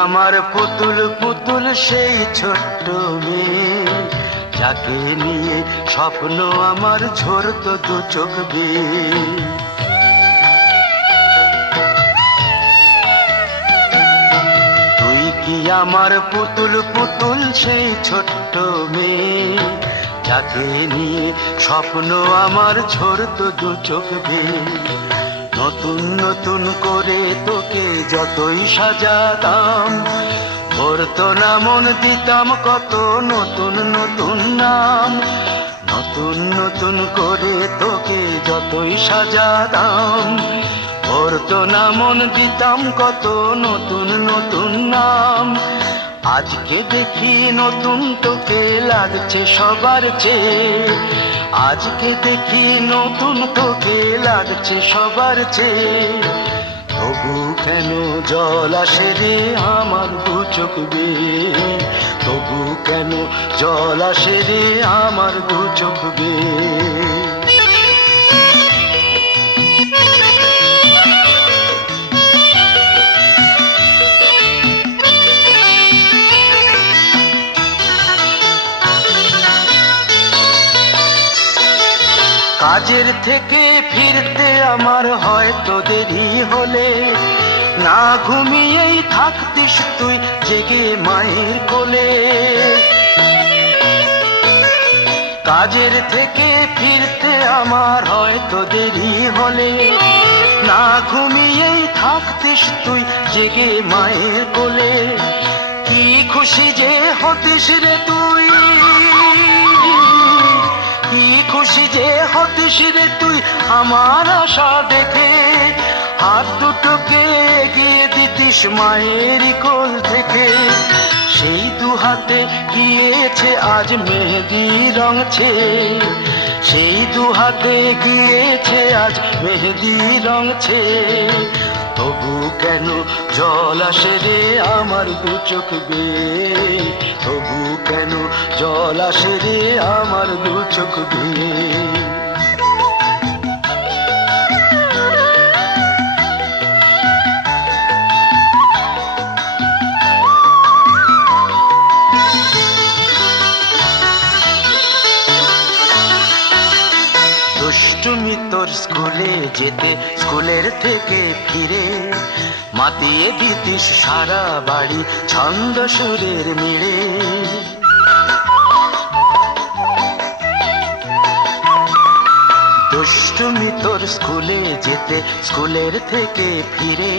আমার পুতুল পুতুল সেই ছোট্ট মেয়ে, যাকে নিয়ে স্বপ্ন আমার ঝরতো দু চোখ বেয়ে। তুই কি আমার পুতুল পুতুল সেই ছোট্ট মেয়ে, যাকে নিয়ে স্বপ্ন আমার ঝরতো দু চোখ বেয়ে। নতুন নতুন করে তোকে যতই সাজাতাম, ভরতো না মন, দিতাম কত নতুন নতুন নাম। নতুন নতুন করে তোকে যতই সাজাতাম, ভরতো না মন, দিতাম কত নতুন নতুন নাম। আজকে দেখি নতুন তোকে লাগছে সবার চেয়ে, আজকে দেখি নতুন তোকে লাগছে সবার চেয়ে। তবু কেন জল আসে রে আমার দু চোখ বেয়ে, তবু কেন জল আসে রে আমার দু চোখ বেয়ে। কাজের থেকে ফিরতে আমার হয়তো দেরি হলে, না ঘুমিয়েই থাকতিস তুই জেগে মায়ের কোলে। কাজের থেকে ফিরতে আমার হয়তো দেরি হলে, না ঘুমিয়েই থাকতিস তুই জেগে মায়ের কোলে। কি খুশি যে হতিস রে তুই, কি খুশি যে হতিস রে তুই আমার আশা দেখে। হাত দুটোকে এগিয়ে দিতিস মায়ের কোল থেকে, সেই দু হাতে গিয়েছে আজ মেহেদি রঙছে, সেই দু হাতে গিয়েছে আজ মেহেদি রঙছে। তবু কেন জল আসে রে আমার দু চোখ বেয়ে, তবু কেন জল আসে রে আমার দু চোখ বেয়ে। দুষ্টুমি তোর স্কুলে যেতে, স্কুলের থেকে ফিরে মাতিয়ে দিতিস সারা বাড়ি ছন্দ সুরের মিড়ে। দুষ্টুমি তোর স্কুলে যেতে, স্কুলের থেকে ফিরে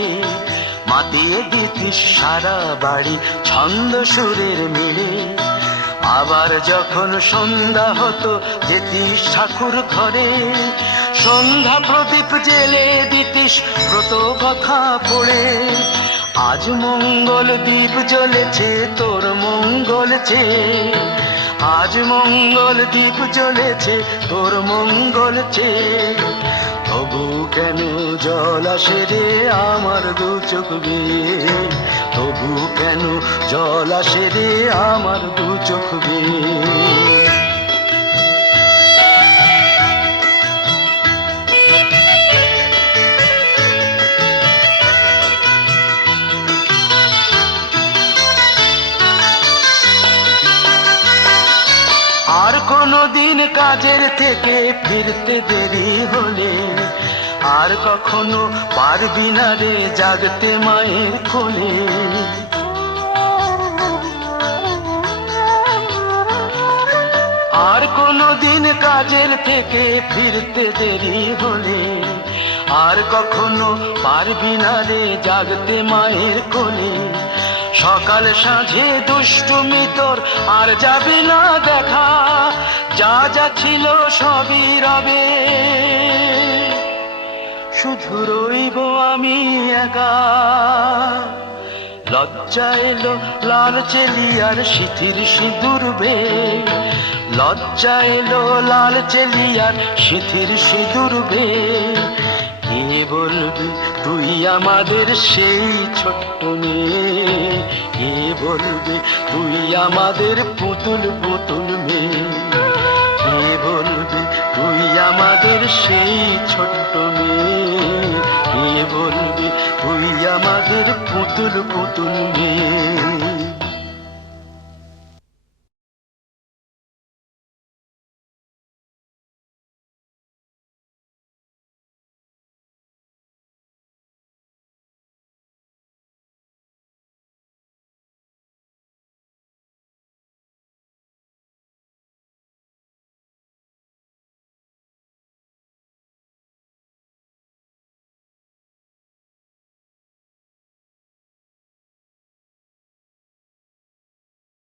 মাতিয়ে দিতিস সারা বাড়ি ছন্দ সুরের মিড়ে। আবার যখন সন্ধ্যা হতো যেতিস ঠাকুর ঘরে, সন্ধ্যা প্রদীপ জেলে দিতিস ব্রত কথা পড়ে। আজ মঙ্গল দ্বীপ জ্বলেছে তোর মঙ্গল চেয়ে, আজ মঙ্গল দ্বীপ জ্বলেছে তোর মঙ্গল চেয়ে। তবু কেন জল আসে রে আমার দু চোখ বেয়ে, তবু কেন জল আসে রে আমার দু চোখ বেয়ে। আর কোনদিন কাজের থেকে ফিরতে দেরি হলে, আর কখনো পারবি না রে জাগতে মায়ের কোলে। আর কোনদিন কাজের থেকে ফিরতে দেরি হলে, আর কখনো পারবি না রে জাগতে মায়ের কোলে। সকাল সাঁঝে দুষ্টুমি তোর আর যাবে না দেখা, যা যা ছিল সবই রবে, শুধু রইব আমি একা। লজ্জা এলো লাল চেলিয়ার সিথির সিঁদুর বেয়ে, লজ্জা এলো লাল চেলিয়ার সিথির সিঁদুর বেয়ে। কে বলবে তুই আমাদের সেই ছোট্ট মেয়ে, কে বলবে তুই আমাদের পুতুল পুতুল মেয়ে। কে বলবে তুই আমাদের সেই ছোট্ট মেয়ে, কে বলবে তুই আমার চাঁদের পুতুল পুতুল মেয়ে।